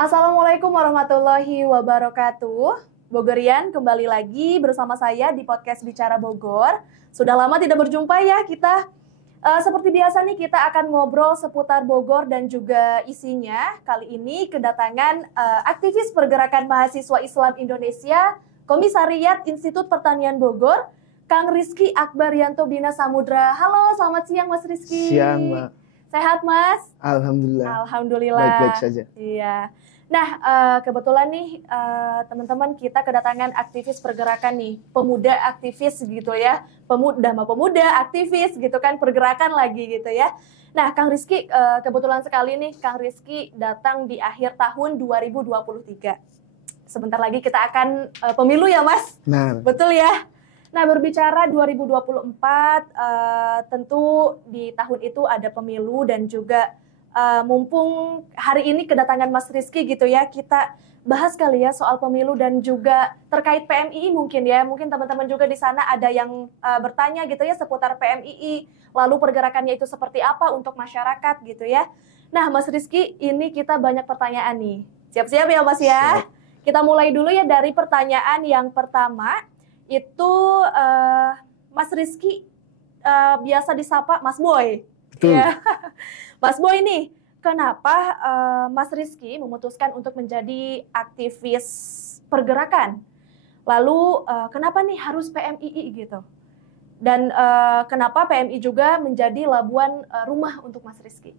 Assalamualaikum warahmatullahi wabarakatuh. Bogorian, kembali lagi bersama saya di podcast Bicara Bogor. Sudah lama tidak berjumpa ya kita. Seperti biasa nih kita akan ngobrol seputar Bogor dan juga isinya. Kali ini kedatangan aktivis pergerakan mahasiswa Islam Indonesia, Komisariat Institut Pertanian Bogor, Kang Rizky Akbaryanto Bina Samudra. Halo, selamat siang Mas Rizky. Siang, Mbak. Sehat, Mas? Alhamdulillah. Alhamdulillah. Baik-baik saja. Iya. Nah, kebetulan nih teman-teman kita kedatangan aktivis pergerakan nih, pemuda aktivis gitu ya, pemuda aktivis gitu kan, pergerakan lagi gitu ya. Nah, Kang Rizky, kebetulan sekali nih Kang Rizky datang di akhir tahun 2023. Sebentar lagi kita akan pemilu ya, Mas? Nah, Betul ya? Nah, berbicara 2024, tentu di tahun itu ada pemilu dan juga mumpung hari ini kedatangan Mas Rizky gitu ya, kita bahas kali ya soal pemilu dan juga terkait PMII mungkin ya. Mungkin teman-teman juga di sana ada yang bertanya gitu ya seputar PMII, lalu pergerakannya itu seperti apa untuk masyarakat gitu ya. Nah, Mas Rizky, ini kita banyak pertanyaan nih. Siap-siap ya, Mas ya? siap. Kita mulai dulu ya dari pertanyaan yang pertama. Itu Mas Rizky biasa disapa Mas Boy. Betul. Ya. Mas Boy nih, kenapa Mas Rizky memutuskan untuk menjadi aktivis pergerakan? Lalu kenapa nih harus PMII gitu? Dan kenapa PMI juga menjadi labuan rumah untuk Mas Rizky?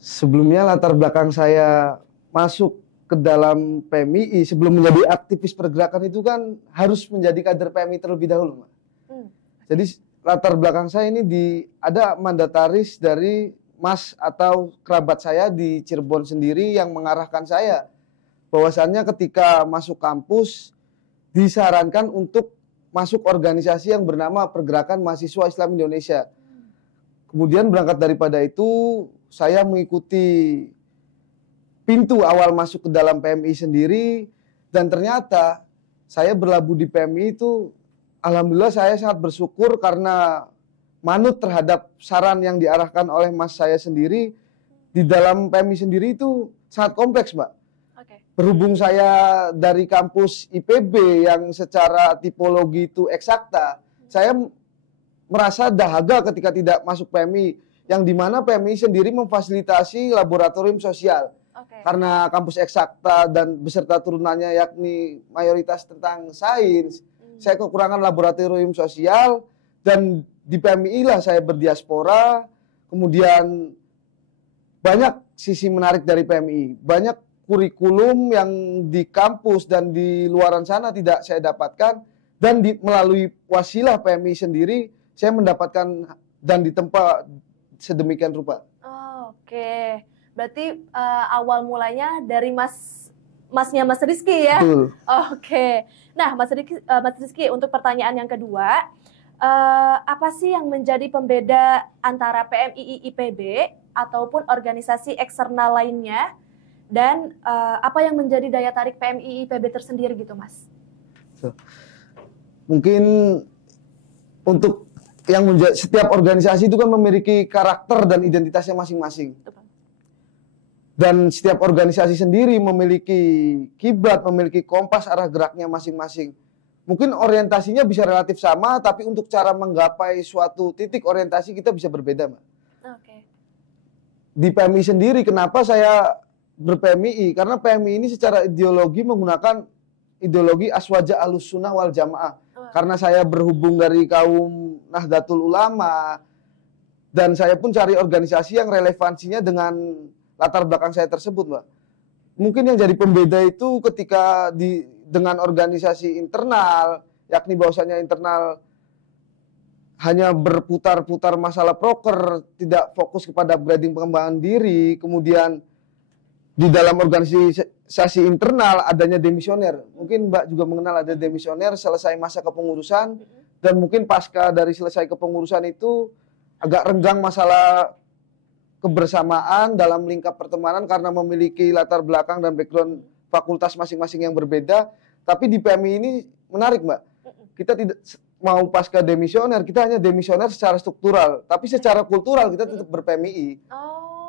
Sebelumnya latar belakang saya masuk ke dalam PMII sebelum menjadi aktivis pergerakan itu kan harus menjadi kader PMI terlebih dahulu, Mbak. Jadi latar belakang saya ini ada mandataris dari Mas atau kerabat saya di Cirebon sendiri yang mengarahkan saya bahwasannya ketika masuk kampus disarankan untuk masuk organisasi yang bernama Pergerakan Mahasiswa Islam Indonesia. Kemudian berangkat daripada itu saya mengikuti pintu awal masuk ke dalam PMI sendiri dan ternyata saya berlabuh di PMI itu alhamdulillah saya sangat bersyukur karena manut terhadap saran yang diarahkan oleh Mas saya sendiri. Di dalam PMI sendiri itu sangat kompleks, Mbak. Berhubung saya dari kampus IPB yang secara tipologi itu eksakta, saya merasa dahaga ketika tidak masuk PMI, yang dimana PMI sendiri memfasilitasi laboratorium sosial. Karena kampus eksakta dan beserta turunannya yakni mayoritas tentang sains, saya kekurangan laboratorium sosial dan di PMI lah saya berdiaspora. Kemudian banyak sisi menarik dari PMI, banyak kurikulum yang di kampus dan di luaran sana tidak saya dapatkan, dan melalui wasilah PMI sendiri saya mendapatkan dan ditempa sedemikian rupa. Oke. Berarti awal mulanya dari masnya Mas Rizky ya? Betul. Oke. Nah, Mas Rizky, untuk pertanyaan yang kedua, apa sih yang menjadi pembeda antara PMII IPB ataupun organisasi eksternal lainnya, dan apa yang menjadi daya tarik PMII IPB tersendiri gitu, Mas? Mungkin untuk yang setiap organisasi itu kan memiliki karakter dan identitasnya masing-masing. Dan setiap organisasi sendiri memiliki kiblat, memiliki kompas arah geraknya masing-masing. Mungkin orientasinya bisa relatif sama, tapi untuk cara menggapai suatu titik orientasi kita bisa berbeda, Mbak. Di PMI sendiri, kenapa saya ber-PMII? Karena PMI ini secara ideologi menggunakan ideologi aswaja alus sunnah wal jamaah. Karena saya berhubung dari kaum Nahdlatul Ulama, dan saya pun cari organisasi yang relevansinya dengan latar belakang saya tersebut, Mbak. Mungkin yang jadi pembeda itu ketika dengan organisasi internal, yakni bahwasanya internal hanya berputar-putar masalah proker, tidak fokus kepada branding pengembangan diri, kemudian di dalam organisasi internal adanya demisioner. Mungkin Mbak juga mengenal ada demisioner selesai masa kepengurusan, dan mungkin pasca dari selesai kepengurusan itu agak renggang masalah kebersamaan dalam lingkap pertemanan karena memiliki latar belakang dan background fakultas masing-masing yang berbeda. Tapi di PMI ini menarik, Mbak. Kita tidak mau pasca demisioner, kita hanya demisioner secara struktural, tapi secara kultural kita tetap ber-PMI.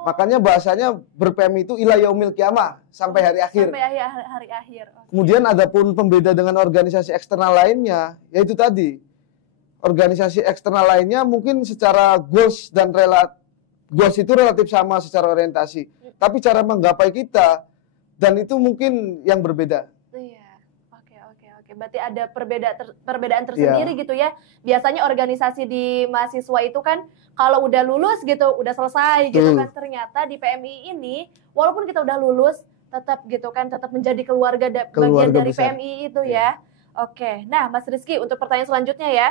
Makanya bahasanya ber-PMI itu ila yaumil qiyamah, sampai hari akhir. Sampai hari akhir. Okay. Kemudian ada pun pembeda dengan organisasi eksternal lainnya, yaitu tadi. Organisasi eksternal lainnya mungkin secara goals dan goals itu relatif sama secara orientasi. Tapi cara menggapai kita, dan itu mungkin yang berbeda. Iya. Oke. Berarti ada perbedaan tersendiri gitu ya. Biasanya organisasi di mahasiswa itu kan kalau udah lulus gitu, udah selesai gitu kan. Ternyata di PMI ini, walaupun kita udah lulus, tetap gitu kan, tetap menjadi keluarga bagian dari besar. PMI itu ya. Oke. Nah, Mas Rizky, untuk pertanyaan selanjutnya ya.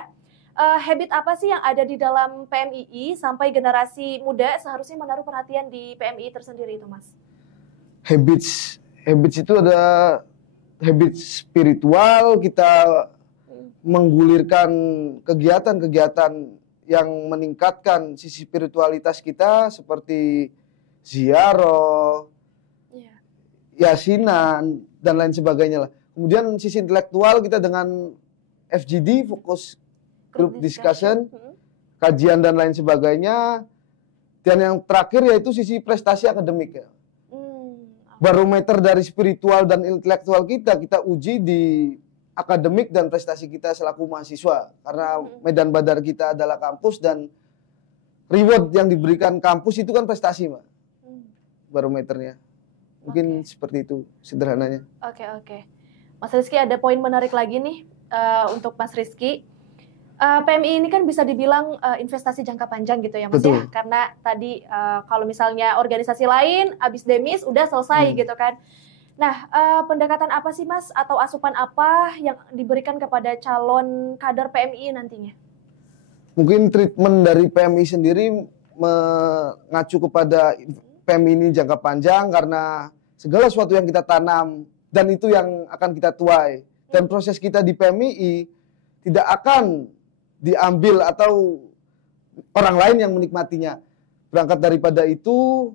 Habit apa sih yang ada di dalam PMII sampai generasi muda seharusnya menaruh perhatian di PMII tersendiri itu, Mas? Habits itu ada habit spiritual, kita menggulirkan kegiatan-kegiatan yang meningkatkan sisi spiritualitas kita seperti ziarah, yasinan, dan lain sebagainya lah. Kemudian sisi intelektual kita dengan FGD, fokus group discussion, kajian dan lain sebagainya. Dan yang terakhir yaitu sisi prestasi akademik ya. Barometer dari spiritual dan intelektual kita uji di akademik dan prestasi kita selaku mahasiswa. Karena medan badar kita adalah kampus dan reward yang diberikan kampus itu kan prestasi, Mbak. Barometernya. Mungkin seperti itu sederhananya. Oke. Mas Rizky, ada poin menarik lagi nih untuk Mas Rizky. PMI ini kan bisa dibilang investasi jangka panjang gitu ya Mas. Betul. Ya, karena tadi kalau misalnya organisasi lain habis demis udah selesai gitu kan. Nah, pendekatan apa sih Mas atau asupan apa yang diberikan kepada calon kader PMI nantinya? Mungkin treatment dari PMI sendiri mengacu kepada PMI ini jangka panjang karena segala sesuatu yang kita tanam dan itu yang akan kita tuai. Dan proses kita di PMI tidak akan diambil atau orang lain yang menikmatinya. Berangkat daripada itu,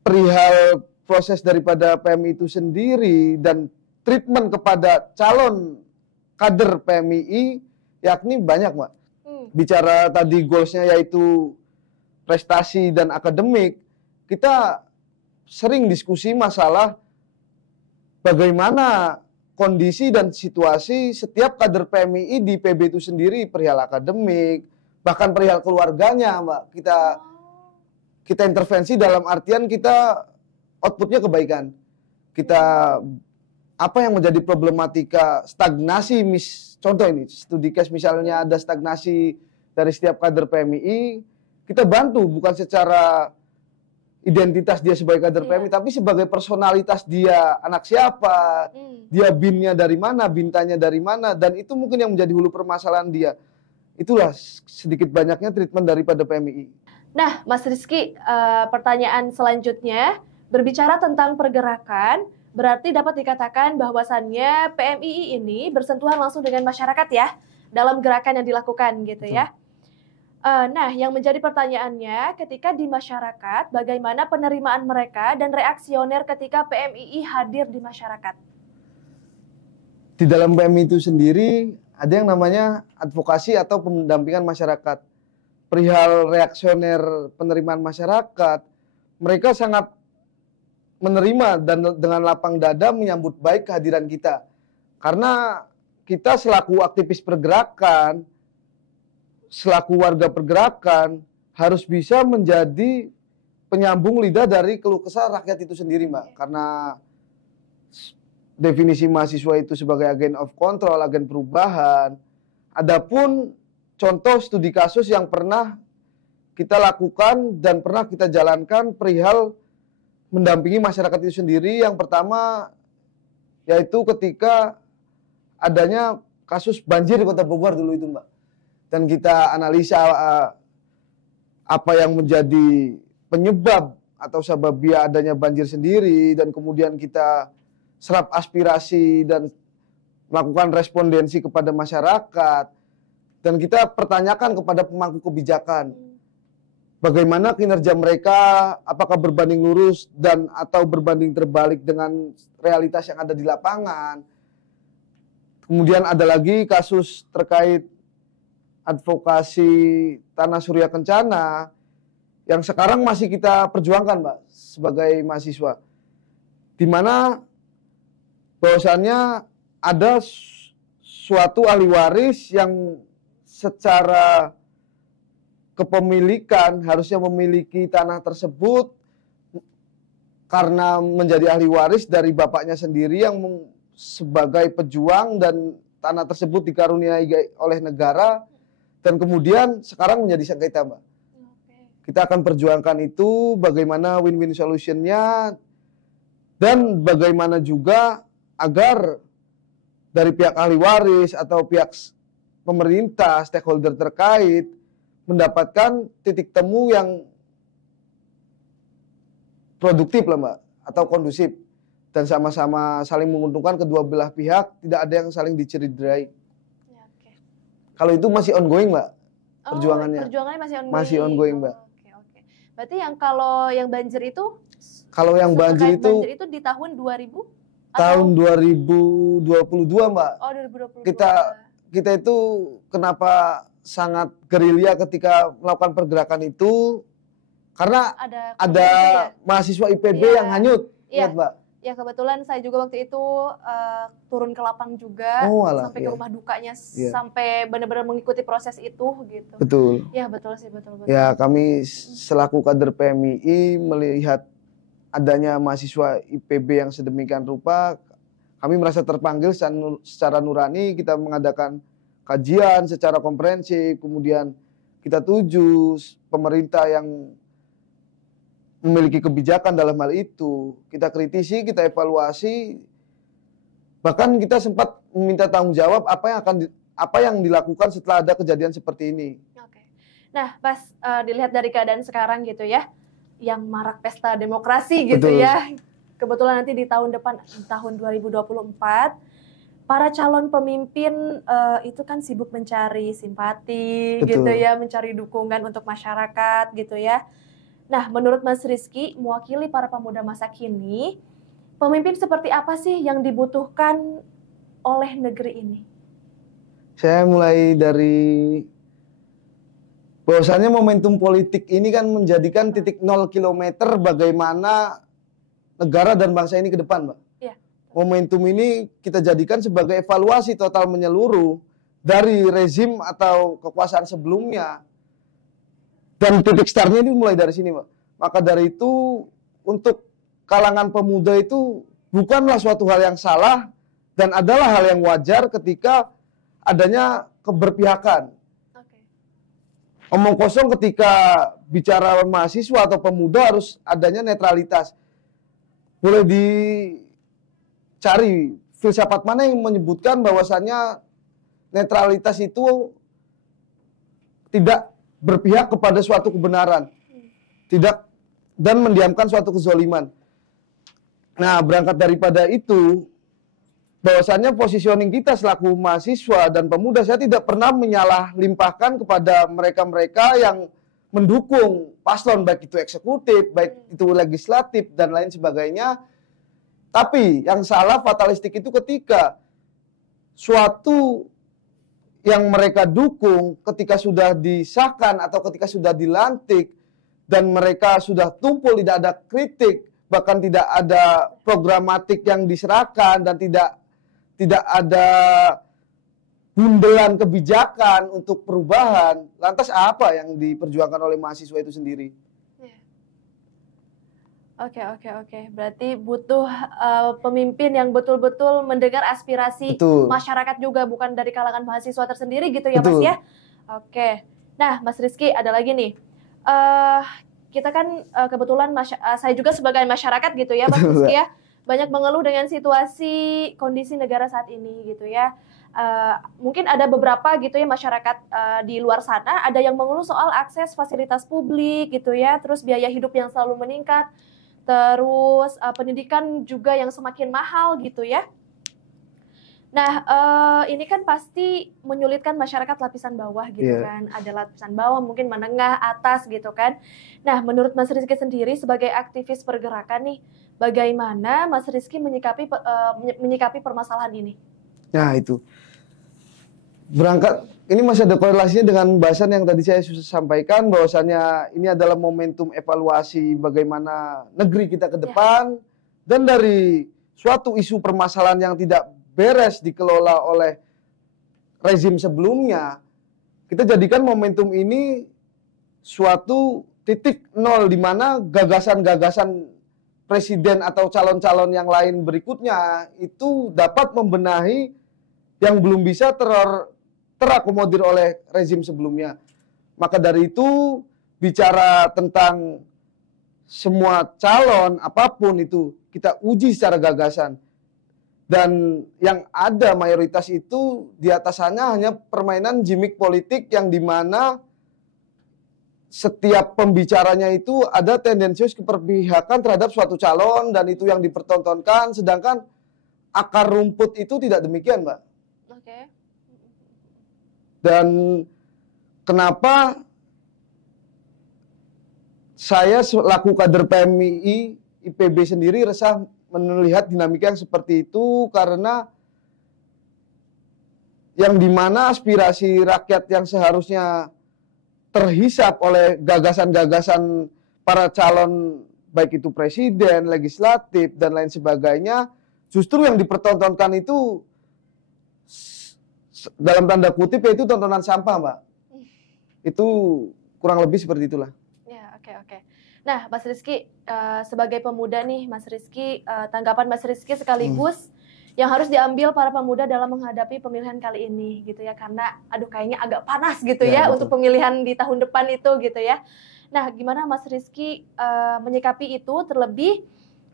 perihal proses daripada PMI itu sendiri dan treatment kepada calon kader PMI, yakni banyak, Mbak. Bicara tadi goalsnya yaitu prestasi dan akademik, kita sering diskusi masalah bagaimana kondisi dan situasi setiap kader PMII di PB itu sendiri, perihal akademik, bahkan perihal keluarganya, Mbak. Kita intervensi dalam artian kita outputnya kebaikan. Kita apa yang menjadi problematika stagnasi, contoh ini, studi case misalnya ada stagnasi dari setiap kader PMII, kita bantu bukan secara identitas dia sebagai kader PMI, tapi sebagai personalitas dia anak siapa, dia binnya dari mana, bintanya dari mana, dan itu mungkin yang menjadi hulu permasalahan dia. Itulah sedikit banyaknya treatment daripada PMI. Nah, Mas Rizky, pertanyaan selanjutnya, berbicara tentang pergerakan, berarti dapat dikatakan bahwasannya PMII ini bersentuhan langsung dengan masyarakat ya, dalam gerakan yang dilakukan gitu ya. Nah, yang menjadi pertanyaannya, ketika di masyarakat, bagaimana penerimaan mereka dan reaksioner ketika PMII hadir di masyarakat? Di dalam PMI itu sendiri, ada yang namanya advokasi atau pendampingan masyarakat. Perihal reaksioner penerimaan masyarakat, mereka sangat menerima dan dengan lapang dada menyambut baik kehadiran kita. Karena kita selaku aktivis pergerakan, selaku warga pergerakan harus bisa menjadi penyambung lidah dari keluh kesah rakyat itu sendiri, Mbak. Karena definisi mahasiswa itu sebagai agen of control, agen perubahan. Adapun contoh studi kasus yang pernah kita lakukan dan pernah kita jalankan perihal mendampingi masyarakat itu sendiri. Yang pertama yaitu ketika adanya kasus banjir di Kota Bogor dulu itu, Mbak. Dan kita analisa apa yang menjadi penyebab atau sababia adanya banjir sendiri, dan kemudian kita serap aspirasi dan melakukan respondensi kepada masyarakat, dan kita pertanyakan kepada pemangku kebijakan bagaimana kinerja mereka, apakah berbanding lurus dan atau berbanding terbalik dengan realitas yang ada di lapangan. Kemudian ada lagi kasus terkait advokasi Tanah Surya Kencana, yang sekarang masih kita perjuangkan, Mbak, sebagai mahasiswa. Di mana bahwasannya ada suatu ahli waris yang secara kepemilikan harusnya memiliki tanah tersebut karena menjadi ahli waris dari bapaknya sendiri yang sebagai pejuang, dan tanah tersebut dikaruniai oleh negara, dan kemudian sekarang menjadi sengketa, Mbak. Kita akan perjuangkan itu, bagaimana win-win solutionnya, dan bagaimana juga agar dari pihak ahli waris atau pihak pemerintah, stakeholder terkait, mendapatkan titik temu yang produktif lah, Mbak, atau kondusif, dan sama-sama saling menguntungkan kedua belah pihak, tidak ada yang saling dicederai. Ya, okay. Kalau itu masih ongoing, Mbak, perjuangannya. Perjuangannya masih ongoing. Masih ongoing, Mbak. Oke. Berarti kalau yang banjir itu? Kalau yang banjir itu di tahun 2000? Tahun 2022, Mbak. Oh, 2022. Kita itu kenapa sangat gerilya ketika melakukan pergerakan itu, karena ada mahasiswa IPB yang hanyut, ingat, Mbak? Ya, kebetulan saya juga waktu itu turun ke lapang juga, sampai ke rumah dukanya, sampai benar-benar mengikuti proses itu gitu. Betul. Ya, betul sih, betul. Ya, kami selaku kader PMII melihat adanya mahasiswa IPB yang sedemikian rupa, kami merasa terpanggil secara nurani. Kita mengadakan kajian secara komprehensif, kemudian kita tuju pemerintah yang memiliki kebijakan dalam hal itu, kita kritisi, kita evaluasi, bahkan kita sempat meminta tanggung jawab apa yang dilakukan setelah ada kejadian seperti ini. Oke. Nah, pas dilihat dari keadaan sekarang gitu ya, yang marak pesta demokrasi gitu. Betul. Ya. Kebetulan nanti di tahun depan, tahun 2024, para calon pemimpin itu kan sibuk mencari simpati. Betul. Gitu ya, mencari dukungan untuk masyarakat gitu ya. Nah, menurut Mas Rizky, mewakili para pemuda masa kini, pemimpin seperti apa sih yang dibutuhkan oleh negeri ini? Saya mulai dari bahwasannya momentum politik ini kan menjadikan titik 0 kilometer bagaimana negara dan bangsa ini ke depan, Mbak. Ya. Momentum ini kita jadikan sebagai evaluasi total menyeluruh dari rezim atau kekuasaan sebelumnya. Dan titik startnya ini mulai dari sini, Mbak. Maka dari itu, untuk kalangan pemuda itu bukanlah suatu hal yang salah dan adalah hal yang wajar ketika adanya keberpihakan. Omong kosong ketika bicara mahasiswa atau pemuda harus adanya netralitas. Boleh dicari filsafat mana yang menyebutkan bahwasannya netralitas itu tidak berpihak kepada suatu kebenaran, tidak, dan mendiamkan suatu kezoliman. Nah, berangkat daripada itu, bahwasannya positioning kita selaku mahasiswa dan pemuda, saya tidak pernah menyalahlimpahkan kepada mereka-mereka yang mendukung paslon, baik itu eksekutif, baik itu legislatif, dan lain sebagainya. Tapi yang salah fatalistik itu ketika suatu yang mereka dukung ketika sudah disahkan atau ketika sudah dilantik dan mereka sudah tumpul, tidak ada kritik, bahkan tidak ada programatik yang diserahkan dan tidak ada bundelan kebijakan untuk perubahan, lantas apa yang diperjuangkan oleh mahasiswa itu sendiri? Oke. Berarti butuh pemimpin yang betul-betul mendengar aspirasi masyarakat juga, bukan dari kalangan mahasiswa tersendiri gitu ya, Mas ya? Oke. Nah, Mas Rizky, ada lagi nih. Kita kan kebetulan saya juga sebagai masyarakat gitu ya, Mas Rizky ya, banyak mengeluh dengan situasi kondisi negara saat ini gitu ya. Mungkin ada beberapa gitu ya masyarakat di luar sana ada yang mengeluh soal akses fasilitas publik gitu ya, terus biaya hidup yang selalu meningkat, terus pendidikan juga yang semakin mahal gitu ya. Nah, ini kan pasti menyulitkan masyarakat lapisan bawah gitu kan. Ada lapisan bawah, mungkin menengah, atas gitu kan. Nah, menurut Mas Rizky sendiri sebagai aktivis pergerakan nih, bagaimana Mas Rizky menyikapi permasalahan ini? Nah, itu. ini masih ada korelasinya dengan bahasan yang tadi saya sampaikan, bahwasannya ini adalah momentum evaluasi bagaimana negeri kita ke depan, dan dari suatu isu permasalahan yang tidak beres dikelola oleh rezim sebelumnya, kita jadikan momentum ini suatu titik nol, di mana gagasan-gagasan presiden atau calon-calon yang lain berikutnya itu dapat membenahi yang belum bisa terakomodir oleh rezim sebelumnya. Maka dari itu, bicara tentang semua calon apapun itu kita uji secara gagasan. Dan yang ada mayoritas itu di atas sana hanya permainan gimmick politik yang dimana setiap pembicaranya itu ada tendensius keperpihakan terhadap suatu calon dan itu yang dipertontonkan, sedangkan akar rumput itu tidak demikian, Mbak. Oke. Dan kenapa saya selaku kader PMI IPB sendiri resah melihat dinamika yang seperti itu, karena yang dimana aspirasi rakyat yang seharusnya terhisap oleh gagasan-gagasan para calon, baik itu presiden, legislatif, dan lain sebagainya, justru yang dipertontonkan itu dalam tanda kutip yaitu tontonan sampah, Mbak. Itu kurang lebih seperti itulah. Ya, oke. Nah, Mas Rizky, sebagai pemuda nih, Mas Rizky, tanggapan Mas Rizky sekaligus yang harus diambil para pemuda dalam menghadapi pemilihan kali ini gitu ya, karena aduh kayaknya agak panas gitu ya untuk pemilihan di tahun depan itu gitu ya. Nah, gimana Mas Rizky menyikapi itu, terlebih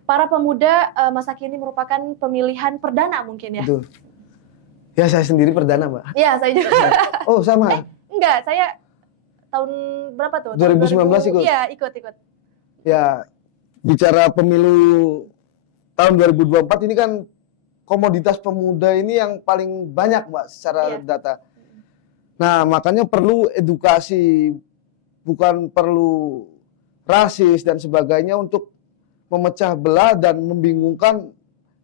para pemuda masa kini merupakan pemilihan perdana mungkin ya? Betul. Ya, saya sendiri perdana, Mbak. Iya, saya juga. Oh, sama. Enggak, saya tahun berapa tuh? 2019 ikut. Iya, ikut. Ya, bicara pemilu tahun 2024 ini kan komoditas pemuda ini yang paling banyak, Mbak, secara data. Nah, makanya perlu edukasi, bukan perlu rasis dan sebagainya untuk memecah belah dan membingungkan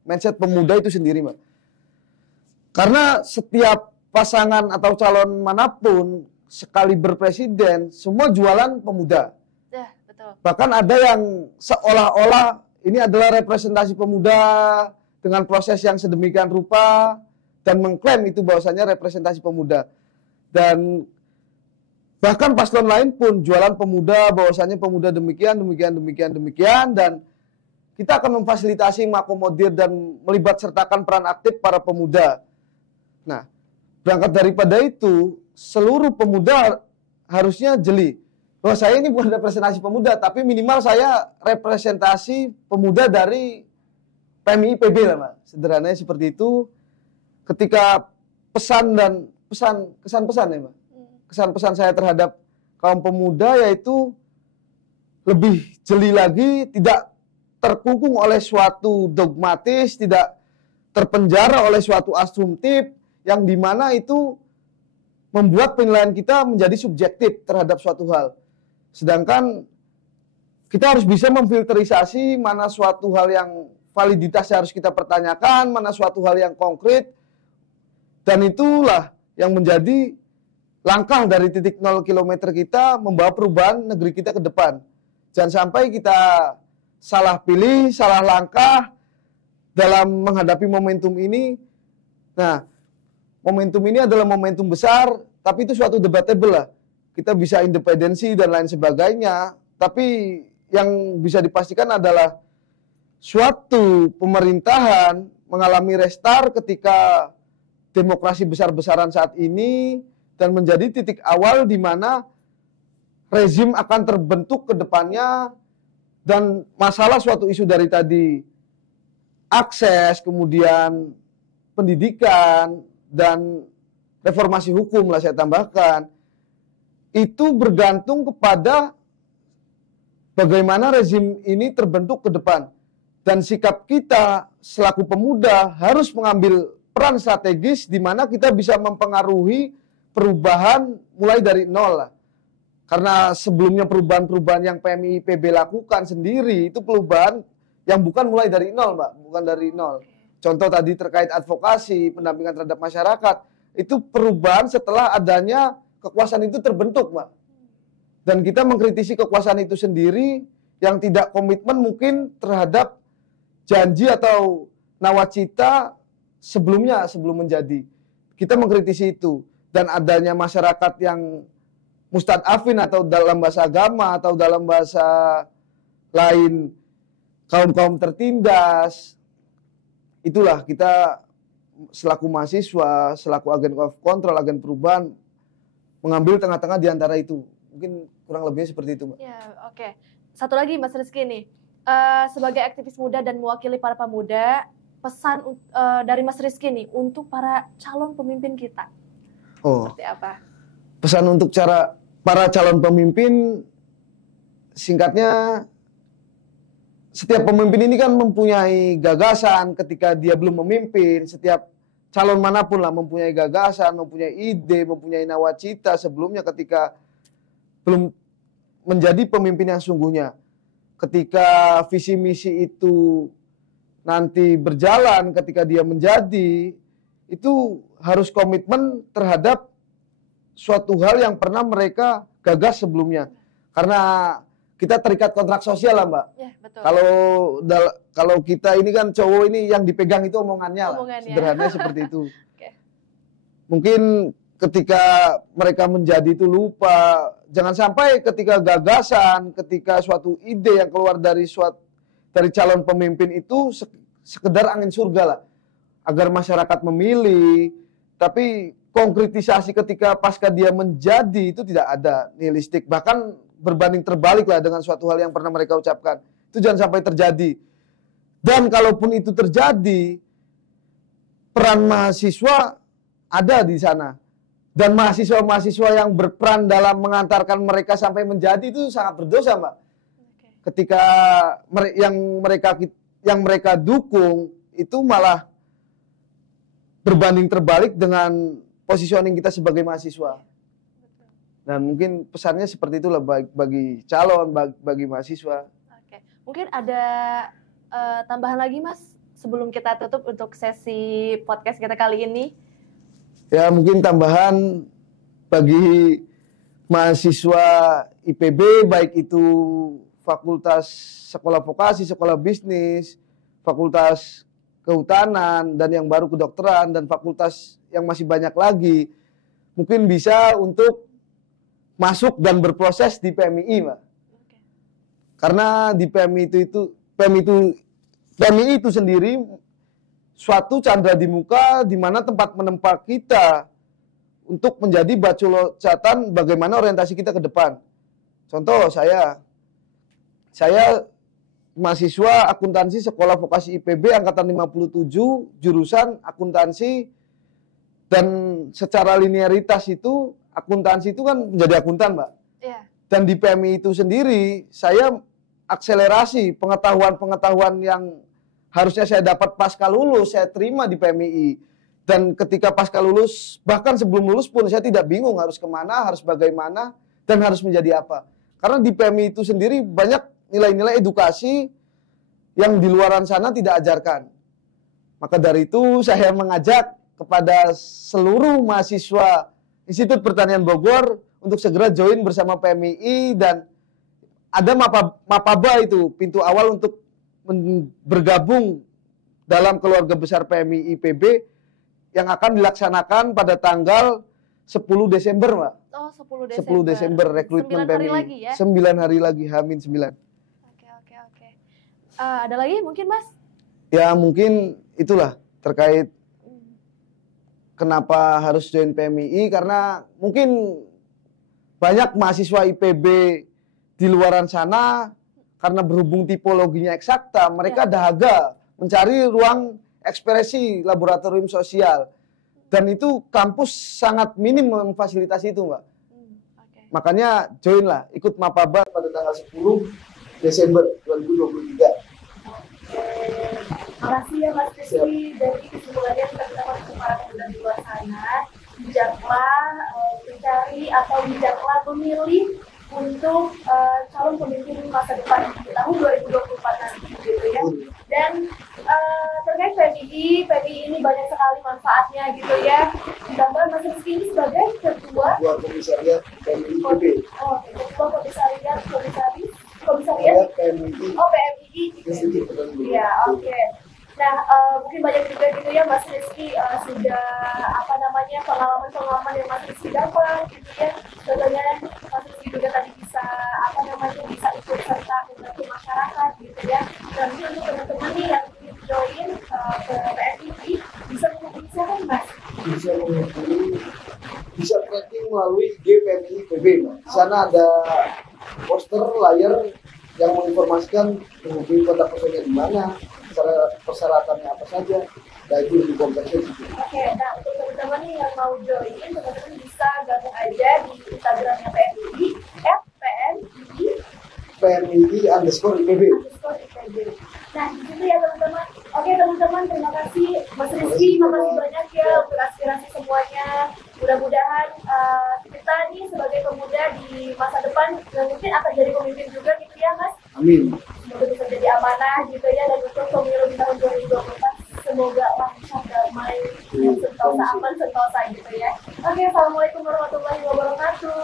mindset pemuda itu sendiri, Mbak. Karena setiap pasangan atau calon manapun sekali berpresiden, semua jualan pemuda. Ya, betul. Bahkan ada yang seolah-olah ini adalah representasi pemuda dengan proses yang sedemikian rupa dan mengklaim itu bahwasanya representasi pemuda. Dan bahkan paslon lain pun jualan pemuda, bahwasanya pemuda demikian dan kita akan memfasilitasi, mengakomodir dan melibat sertakan peran aktif para pemuda. Nah, berangkat daripada itu, seluruh pemuda harusnya jeli bahwa saya ini bukan representasi pemuda, tapi minimal saya representasi pemuda dari PMI IPB lah, Mbak. Sederhananya seperti itu. Ketika kesan-pesan ya, Mbak. Kesan-pesan saya terhadap kaum pemuda yaitu lebih jeli lagi, tidak terkungkung oleh suatu dogmatis, tidak terpenjara oleh suatu asumtif yang dimana itu membuat penilaian kita menjadi subjektif terhadap suatu hal. Sedangkan kita harus bisa memfilterisasi mana suatu hal yang validitasnya harus kita pertanyakan, mana suatu hal yang konkret, dan itulah yang menjadi langkah dari titik 0 km kita membawa perubahan negeri kita ke depan. Jangan sampai kita salah pilih, salah langkah dalam menghadapi momentum ini. Nah, momentum ini adalah momentum besar, tapi itu suatu debatable lah. Kita bisa independensi dan lain sebagainya, tapi yang bisa dipastikan adalah suatu pemerintahan mengalami restart ketika demokrasi besar-besaran saat ini dan menjadi titik awal di mana rezim akan terbentuk ke depannya, dan masalah suatu isu dari tadi akses, kemudian pendidikan, dan reformasi hukum lah saya tambahkan, itu bergantung kepada bagaimana rezim ini terbentuk ke depan. Dan sikap kita selaku pemuda harus mengambil peran strategis di mana kita bisa mempengaruhi perubahan mulai dari nol lah. Karena sebelumnya perubahan-perubahan yang PMI IPB lakukan sendiri itu perubahan yang bukan mulai dari nol, Mbak, bukan dari nol. Contoh tadi terkait advokasi, pendampingan terhadap masyarakat, itu perubahan setelah adanya kekuasaan itu terbentuk, Mbak. Dan kita mengkritisi kekuasaan itu sendiri yang tidak komitmen mungkin terhadap janji atau nawacita sebelumnya, sebelum menjadi. Kita mengkritisi itu. Dan adanya masyarakat yang mustadafin atau dalam bahasa agama atau dalam bahasa lain kaum-kaum tertindas. Itulah kita selaku mahasiswa, selaku agen of control, agen perubahan, mengambil tengah-tengah di antara itu. Mungkin kurang lebihnya seperti itu, Mbak. Ya, oke. Satu lagi, Mas Rizky nih. Sebagai aktivis muda dan mewakili para pemuda, pesan dari Mas Rizky nih untuk para calon pemimpin kita. Seperti apa? Pesan untuk para calon pemimpin, singkatnya, setiap pemimpin ini kan mempunyai gagasan ketika dia belum memimpin. Setiap calon manapun lah mempunyai gagasan, mempunyai ide, mempunyai nawacita sebelumnya ketika belum menjadi pemimpin yang sungguhnya. Ketika visi misi itu nanti berjalan, ketika dia menjadi, itu harus komitmen terhadap suatu hal yang pernah mereka gagas sebelumnya. Karena kita terikat kontrak sosial lah, Mbak. Ya, betul. Kalau kita ini kan cowok ini yang dipegang itu omongannya lah. Sederhananya seperti itu. Okay. Mungkin ketika mereka menjadi itu lupa. Jangan sampai ketika gagasan, ketika suatu ide yang keluar dari calon pemimpin itu sekedar angin surga lah. Agar masyarakat memilih, tapi konkretisasi ketika pasca dia menjadi itu tidak ada, nihilistik. Bahkan berbanding terbalik lah dengan suatu hal yang pernah mereka ucapkan. Itu jangan sampai terjadi. Dan kalaupun itu terjadi, peran mahasiswa ada di sana. Dan mahasiswa-mahasiswa yang berperan dalam mengantarkan mereka sampai menjadi itu sangat berdosa, Mbak. Okay. Ketika yang mereka dukung itu malah berbanding terbalik dengan positioning kita sebagai mahasiswa. Dan mungkin pesannya seperti itulah bagi calon, bagi mahasiswa. Oke. Mungkin ada tambahan lagi, Mas, sebelum kita tutup untuk sesi podcast kita kali ini? Ya, mungkin tambahan bagi mahasiswa IPB, baik itu fakultas sekolah vokasi, sekolah bisnis, fakultas kehutanan, dan yang baru kedokteran, dan fakultas yang masih banyak lagi, mungkin bisa untuk masuk dan berproses di PMII, Mbak. Okay. Karena di PMII itu sendiri suatu candra di muka di mana tempat menempa kita untuk menjadi batu loncatan bagaimana orientasi kita ke depan. Contoh saya mahasiswa akuntansi sekolah vokasi IPB angkatan 57, jurusan akuntansi, dan secara linearitas itu akuntansi itu kan menjadi akuntan, Mbak. Yeah. Dan di PMI itu sendiri, saya akselerasi pengetahuan-pengetahuan yang harusnya saya dapat pasca lulus, saya terima di PMI. Dan ketika pasca lulus, bahkan sebelum lulus pun saya tidak bingung harus kemana, harus bagaimana, dan harus menjadi apa. Karena di PMI itu sendiri banyak nilai-nilai edukasi yang di luaran sana tidak ajarkan. Maka dari itu saya mengajak kepada seluruh mahasiswa Institut Pertanian Bogor untuk segera join bersama PMII, dan ada Mapaba itu pintu awal untuk bergabung dalam keluarga besar PMII IPB yang akan dilaksanakan pada tanggal 10 Desember, Mbak. Oh, 10 Desember. 10 Desember rekrutmen PMII. 9 hari lagi ya? 9 hari lagi, H-9. Oke. Ada lagi mungkin, Mas? Ya, mungkin itulah terkait kenapa harus join PMII, karena mungkin banyak mahasiswa IPB di luaran sana karena berhubung tipologinya eksakta, mereka dahaga mencari ruang ekspresi laboratorium sosial. Dan itu kampus sangat minim memfasilitasi itu, Mbak. Okay. Makanya join lah, ikut Mapaba pada tanggal 10 Desember 2023. Makasih ya Mas Rizky. Jadi kesimpulannya kita dapat ke para pemuda di luar sana, bijaklah mencari atau bijaklah memilih untuk calon pemimpin masa depan di tahun 2024 nanti gitu ya. Dan terkait PMII ini banyak sekali manfaat manfaatnya gitu ya. Ditambah Mas Rizky ini sebagai ketua komisariat PMII PB. Oh, ketua komisariat PMII. Oh, PMII. Iya, oke. Nah, mungkin banyak juga gitu ya Mas Rizky sudah pengalaman-pengalaman yang Mas Rizky dapat gitu ya. Contohnya Mas Rizky juga tadi bisa bisa ikut serta membantu masyarakat gitu ya. Dan untuk teman-teman nih yang ingin join ke PMII bisa menghubungi siapa nih Mas? Bisa tracking melalui IG PMII PB, Mbak. Di sana ada poster layar yang menginformasikan menghubungi kontak personnya di mana, cara persyaratannya apa saja, dan itu di kompleksnya gitu. Oke, nah untuk teman-teman nih yang mau join, teman-teman bisa gabung aja di Instagramnya PMII, PMII_IPB. Nah, di situ ya teman-teman. Oke teman-teman, terima kasih Mas Rizky, makasih banyak ya untuk aspirasi semuanya. Mudah-mudahan kita nih sebagai pemuda di masa depan mungkin akan jadi pemimpin juga gitu ya Mas. Amin. Semoga bisa jadi amanah gitu ya, dan untuk pemilu di tahun 2024 semoga lancar, damai, dan sentosa, aman sentosa gitu ya. Oke, assalamualaikum warahmatullahi wabarakatuh.